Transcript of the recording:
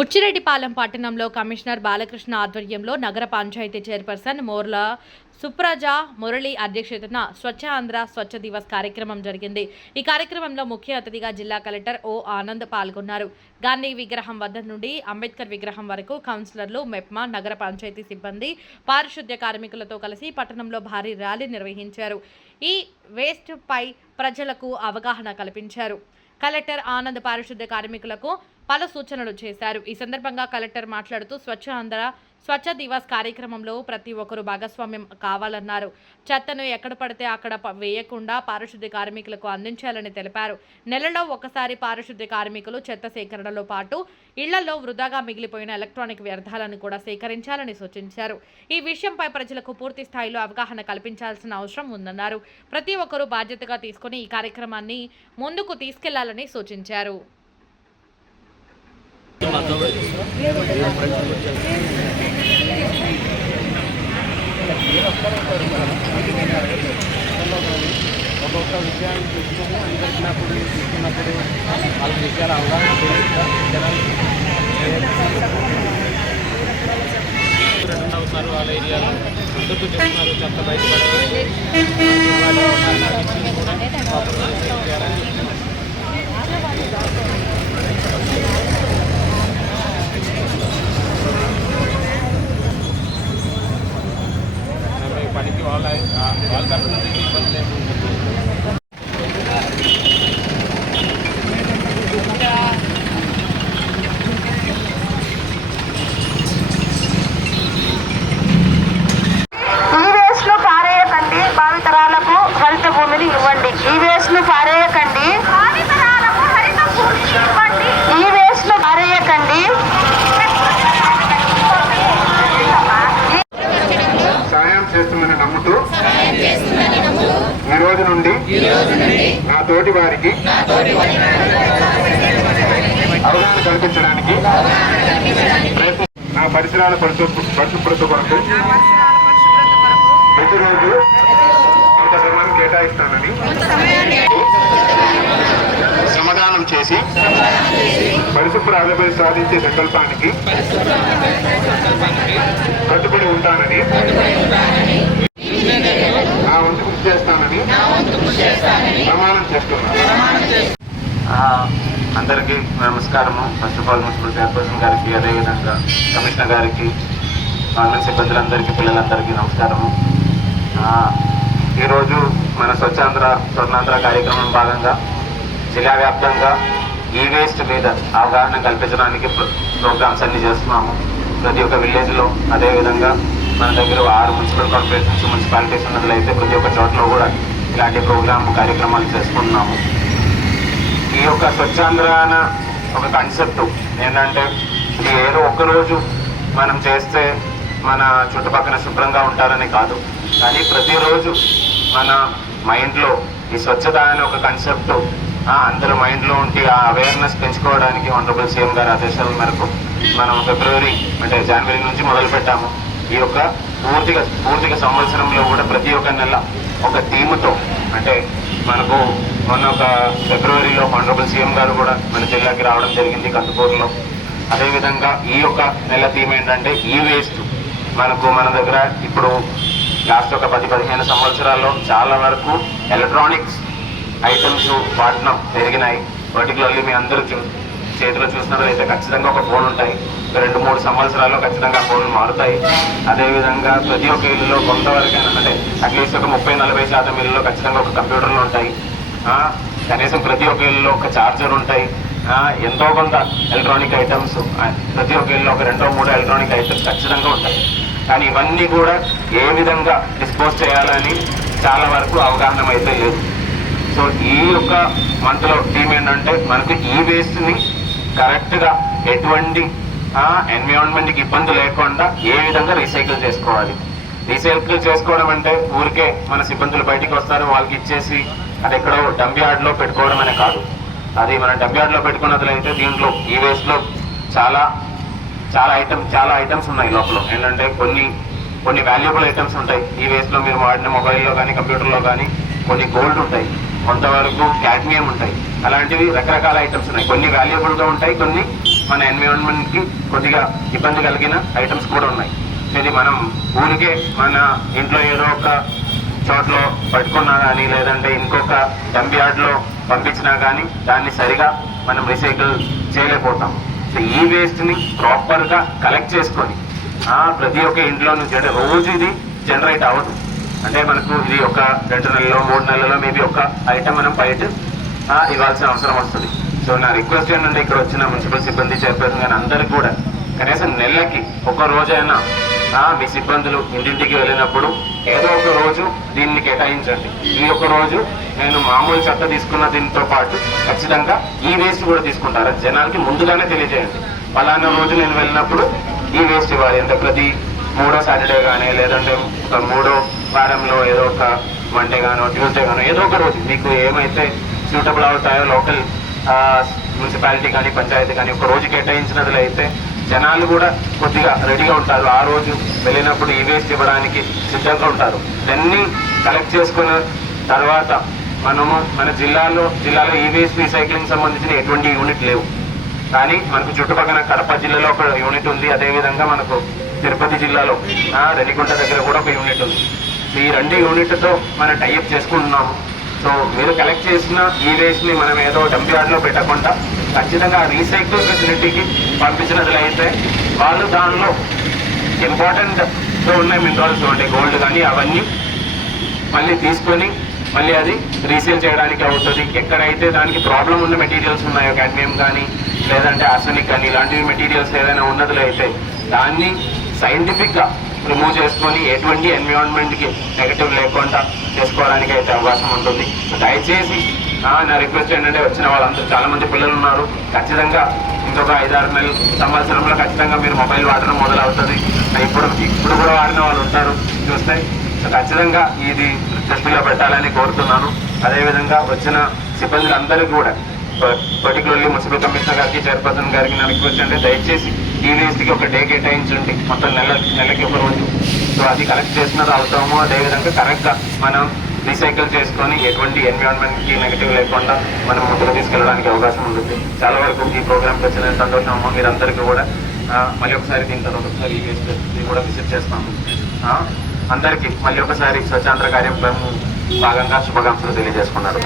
బుచ్చిరెడ్డిపాలెం పట్టణంలో కమిషనర్ బాలకృష్ణ ఆధ్వర్యంలో నగర పంచాయతీ చైర్పర్సన్ మోర్ల సుప్రజ మురళి అధ్యక్షతన స్వచ్ఛ ఆంధ్ర స్వచ్ఛ దివస్ కార్యక్రమం జరిగింది. ఈ కార్యక్రమంలో ముఖ్య అతిథిగా జిల్లా కలెక్టర్ ఓ ఆనంద్ పాల్గొన్నారు. గాంధీ విగ్రహం వద్ద నుండి అంబేద్కర్ విగ్రహం వరకు కౌన్సిలర్లు, మెప్మా, నగర పంచాయతీ సిబ్బంది, పారిశుద్ధ్య కార్మికులతో కలిసి పట్టణంలో భారీ ర్యాలీ నిర్వహించారు. ఈ వేస్ట్ పై ప్రజలకు అవగాహన కల్పించారు. కలెక్టర్ ఆనంద్ పారిశుద్ధ్య కార్మికులకు పలు సూచనలు చేశారు. ఈ సందర్భంగా కలెక్టర్ మాట్లాడుతూ స్వచ్ఛ ఆంధ్ర స్వచ్ఛ దివస్ కార్యక్రమంలో ప్రతి ఒక్కరూ భాగస్వామ్యం కావాలన్నారు. చెత్తను ఎక్కడ పడితే అక్కడ వేయకుండా పారిశుద్ధ్య కార్మికులకు అందించాలని తెలిపారు. నెలలో ఒకసారి పారిశుద్ధ్య కార్మికులు చెత్త సేకరణలో పాటు ఇళ్లలో వృధాగా మిగిలిపోయిన ఎలక్ట్రానిక్ వ్యర్థాలను కూడా సేకరించాలని సూచించారు. ఈ విషయంపై ప్రజలకు పూర్తి స్థాయిలో అవగాహన కల్పించాల్సిన అవసరం ఉందన్నారు. ప్రతి ఒక్కరూ బాధ్యతగా తీసుకుని ఈ కార్యక్రమాన్ని ముందుకు తీసుకెళ్లాలని సూచించారు. ఒక్కొక్క విషయాన్ని తీసుకొని అందరికినప్పుడు తీసుకున్నప్పుడు వాళ్ళ విషయాలు అవగాహన రిటర్న్ అవుతున్నారు. వాళ్ళ ఏరియాలో అందరికీ చెప్తున్నారు చెత్త బయటపడాలి పనికి వాళ్ళ తరఫు నుంచి ఇబ్బంది లేకుండా భావితరాలకు హరిత భూమిని ఇవ్వండి. ఈ వేస్ట్ ను పారేయకండి. ఈ వేస్ట్ ను పారేయకండి. సాయం చేస్తుందని నమ్ముతూ ఈ రోజు నుండి నా తోటి వారికి అవగాహన కల్పించడానికి నా పరిసరాల పరిశుభ్రత కొరకు ప్రతిరోజు కొంత సమయం కేటాయిస్తానని సమాధానం చేసి పరిశుభ్ర అభివృద్ధి సాధించే సంకల్పానికి కట్టుబడి ఉంటానని నా వంతు కృషి చేస్తానని ప్రమాణం చేస్తున్నాను. అందరికీ నమస్కారము. First of all municipal chairperson గారికి, అదేవిధంగా కమిషనర్ గారికి, గవర్నమెంట్ సిబ్బందులందరికీ, పిల్లలందరికీ నమస్కారము. ఈరోజు మన స్వచ్ఛాంధ్ర స్వర్ణాంధ్ర కార్యక్రమం భాగంగా జిల్లా వ్యాప్తంగా ఈ వేస్ట్ మీద అవగాహన కల్పించడానికి ప్రోగ్రామ్స్ అన్ని చేస్తున్నాము. ప్రతి ఒక్క విలేజ్లో, అదేవిధంగా మన దగ్గర 6 మున్సిపల్ కార్పొరేషన్స్, మున్సిపాలిటీస్ ఉన్నట్లయితే ప్రతి ఒక్క చోట్ల కూడా ఇలాంటి కార్యక్రమాలు చేసుకుంటున్నాము. ఈ యొక్క స్వచ్ఛాంధ్ర అన్న ఒక కాన్సెప్ట్ ఏంటంటే ఇది ఏదో ఒక్కరోజు మనం చేస్తే మన చుట్టుపక్కల శుభ్రంగా ఉంటారని కాదు, కానీ ప్రతిరోజు మన మైండ్లో ఈ స్వచ్ఛత అనే ఒక కాన్సెప్ట్ అందరూ మైండ్లో ఉండి ఆ అవేర్నెస్ పెంచుకోవడానికి ఆనరబుల్ సీఎం గారి ఆదేశాల మేరకు మనం ఫిబ్రవరి అంటే జనవరి నుంచి మొదలుపెట్టాము. ఈ యొక్క పూర్తిగా సంవత్సరంలో కూడా ప్రతి ఒక్క నెల ఒక థీమ్తో, అంటే మనకు మొన్న ఒక ఫిబ్రవరిలో ఆనరబుల్ సీఎం గారు కూడా మన జిల్లాకి రావడం జరిగింది కందుకూరులో. అదేవిధంగా ఈ యొక్క నెల థీమ్ ఏంటంటే ఈ వేస్ట్. మన దగ్గర ఇప్పుడు లాస్ట్ ఒక 10-15 సంవత్సరాల్లో చాలా వరకు ఎలక్ట్రానిక్స్ ఐటమ్స్ వాడడం పెరిగినాయి. పర్టికులర్లీ మీ అందరూ చేతిలో చూసినట్లయితే ఖచ్చితంగా ఒక ఫోన్ ఉంటాయి. 2-3 సంవత్సరాల్లో ఖచ్చితంగా ఫోన్లు మారుతాయి. అదేవిధంగా ప్రతి ఒక్క ఇల్లులో కొంతవరకైనా అంటే అట్లీస్ట్ ఒక 30-40% ఇల్లులో ఖచ్చితంగా ఒక కంప్యూటర్లు ఉంటాయి. కనీసం ప్రతి ఒక్క ఇల్లులో ఒక ఛార్జర్ ఉంటాయి. ఎంతో కొంత ఎలక్ట్రానిక్ ఐటమ్స్ ప్రతి ఒక్క ఇల్లులో ఒక 2-3 ఎలక్ట్రానిక్ ఐటమ్స్ ఖచ్చితంగా ఉంటాయి. కానీ ఇవన్నీ కూడా ఏ విధంగా డిస్పోజ్ చేయాలని చాలా వరకు అవగాహన అయితే లేదు. సో ఈ యొక్క మంత్లో థీమ్ ఏంటంటే మనకు ఈ వేస్ట్ని కరెక్ట్గా ఎటువంటి ఎన్విరాన్మెంట్కి ఇబ్బంది లేకుండా ఏ విధంగా రీసైకిల్ చేసుకోవాలి. రీసైకిల్ చేసుకోవడం అంటే ఊరికే మన సిబ్బందులు బయటికి వస్తారు, వాళ్ళకి ఇచ్చేసి అది ఎక్కడో డంప్ యార్డ్లో పెట్టుకోవడం అనే కాదు. అది మనం డంప్ యార్డ్లో పెట్టుకున్నట్లయితే దీంట్లో ఈ వేస్ట్లో చాలా ఐటమ్స్ ఉన్నాయి. లోపల ఏంటంటే కొన్ని వాల్యుబుల్ ఐటమ్స్ ఉంటాయి. ఈ వేస్ట్లో మీరు వాడిన మొబైల్లో కానీ కంప్యూటర్లో కానీ కొన్ని గోల్డ్ ఉంటాయి, కొంతవరకు క్యాడ్మియం ఉంటాయి. అలాంటివి రకరకాల ఐటమ్స్ ఉన్నాయి. కొన్ని వాల్యుబుల్గా ఉంటాయి, కొన్ని మన ఎన్విరాన్మెంట్కి కొద్దిగా ఇబ్బంది కలిగిన ఐటమ్స్ కూడా ఉన్నాయి. ఇది మనం ఊరికే మన ఇంట్లో ఏదో ఒక చోట్లో పట్టుకున్నా కానీ లేదంటే ఇంకొక డంప్ యార్డ్లో పంపించినా కానీ దాన్ని సరిగా మనం రీసైకిల్ చేయలేకపోతాం. సో ఈ వేస్ట్ని ప్రాపర్గా కలెక్ట్ చేసుకొని ప్రతి ఒక్క ఇంట్లో నుంచి, అంటే రోజు ఇది జనరేట్ అవ్వదు, అంటే మనకు ఇది ఒక 2 నెలల్లో 3 నెలల్లో మేబీ ఒక ఐటమ్ మనం బయట ఇవ్వాల్సిన అవసరం వస్తుంది. సో నా రిక్వెస్ట్ ఏంటంటే ఇక్కడ వచ్చిన మున్సిపల్ సిబ్బంది చైర్పర్సన్ కానీ అందరికీ కూడా కనీసం నెలకి ఒక రోజైనా మీ సిబ్బందులు ఇంటింటికి వెళ్ళినప్పుడు ఏదో ఒక రోజు దీన్ని కేటాయించండి. ఈ ఒక రోజు నేను మామూలు చెత్త తీసుకున్న దీంతో పాటు ఖచ్చితంగా ఈ వేస్ట్ కూడా తీసుకుంటారు. జనాలకి ముందుగానే తెలియజేయండి, ఫలానా రోజు నేను వెళ్ళినప్పుడు ఈ వేస్ట్ ఇవ్వాలి. అంటే ప్రతి 3వ సాటర్డే కానీ లేదంటే ఒక 3వ వారంలో ఏదో ఒక మండే గానో ట్యూస్డే గానో ఏదో ఒక రోజు మీకు ఏమైతే సూటబుల్ అవుతాయో లోకల్ మున్సిపాలిటీ కానీ పంచాయతీ కానీ ఒక రోజు కేటాయించినట్లు అయితే జనాలు కూడా కొద్దిగా రెడీగా ఉంటారు. ఆ రోజు వెళ్ళినప్పుడు ఈ వేస్ట్ ఇవ్వడానికి సిద్ధంగా ఉంటారు. ఇవన్నీ కలెక్ట్ చేసుకున్న తర్వాత మనము మన జిల్లాలో ఈ వేస్ట్ రీసైక్లింగ్ సంబంధించిన ఎటువంటి యూనిట్ లేవు, కానీ మనకు చుట్టుపక్కల కడప జిల్లాలో ఒక యూనిట్ ఉంది. అదేవిధంగా మనకు తిరుపతి జిల్లాలో రెనిగుంట దగ్గర కూడా ఒక యూనిట్ ఉంది. ఈ 2 యూనిట్లతో మనం టైఅప్ చేసుకుంటున్నాము. సో మీరు కలెక్ట్ చేసిన ఈ వేస్ట్ని మనం ఏదో డంప్ యార్డ్లో పెట్టకుండా ఖచ్చితంగా రీసైకిల్ ఫెసిలిటీకి పంపించినట్లయితే వాళ్ళు దానిలో ఇంపార్టెంట్గా ఉన్న మినరల్స్ అంటే గోల్డ్ కానీ అవన్నీ మళ్ళీ తీసుకొని మళ్ళీ అది రీసేల్ చేయడానికి అవుతుంది. ఎక్కడైతే దానికి ప్రాబ్లం ఉన్న మెటీరియల్స్ ఉన్నాయో క్యాడ్మియం కానీ లేదంటే ఆర్సెనిక్ కానీ ఇలాంటివి మెటీరియల్స్ ఏదైనా ఉన్నదిలో అయితే దాన్ని సైంటిఫిక్గా రిమూవ్ చేసుకొని ఎటువంటి ఎన్విరాన్మెంట్కి నెగటివ్ లేకుండా చేసుకోవడానికి అయితే అవకాశం ఉంటుంది. దయచేసి నా రిక్వెస్ట్ ఏంటంటే వచ్చిన వాళ్ళందరూ చాలామంది పిల్లలు ఉన్నారు, ఖచ్చితంగా ఇంకొక 5-6 నెలల సంవత్సరంలో ఖచ్చితంగా మీరు మొబైల్ వాడడం మొదలవుతుంది. ఇప్పుడు కూడా వాడిన వాళ్ళు ఉంటారు చూస్తే. సో ఖచ్చితంగా ఇది దృష్టిలో పెట్టాలని కోరుతున్నాను. అదేవిధంగా వచ్చిన సిబ్బందులందరికీ కూడా పర్టికులర్లీ మున్సిపల్ కమిషనర్ గారికి చైర్పర్సన్ గారికి నా రిక్వెస్ట్ అంటే దయచేసి ఈ వేస్ట్కి ఒక డే కేటాయించండి, మొత్తం నెలకి ఒక రోజు. సో అది కలెక్ట్ చేసినది అవుతాము. అదేవిధంగా కరెక్ట్గా మనం రీసైకిల్ చేసుకొని ఎటువంటి ఎన్విరాన్మెంట్కి నెగిటివ్ లేకుండా మనం ముందుకు తీసుకెళ్ళడానికి అవకాశం ఉంటుంది. చాలా వరకు ఈ ప్రోగ్రామ్కి వచ్చిన సంతోషము. మీరందరికీ కూడా మళ్ళీ ఒకసారి దీని తర్వాత ఒకసారి ఈ వేస్ట్ కూడా విజిట్ చేస్తాము. అందరికీ మళ్ళీ ఒకసారి స్వచ్ఛాంధ్ర కార్యక్రమం భాగంగా శుభాకాంక్షలు తెలియజేసుకున్నారు.